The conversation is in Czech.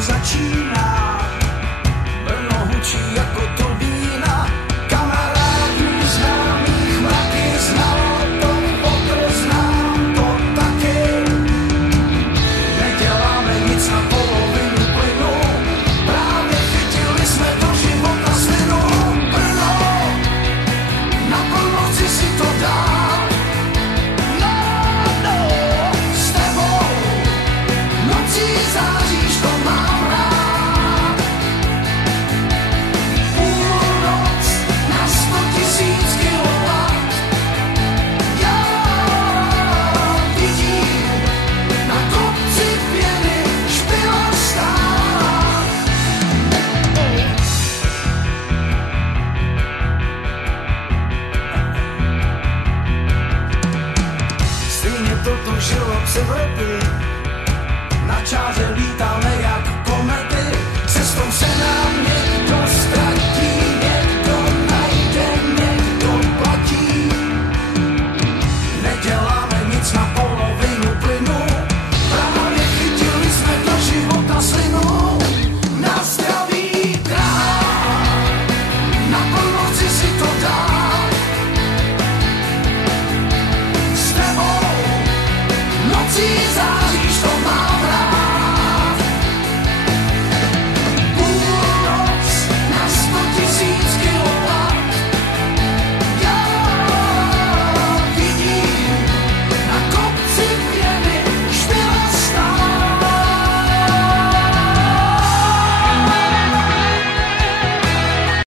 to začíná. Brno hučí jako turbína, kamarádů známých mraky znalo, to znám to taky. Neděláme nic na polovinu plynu, právě chytili jsme do života slinu. Brno, naplno chci si to dát. No, s tebou nocí zář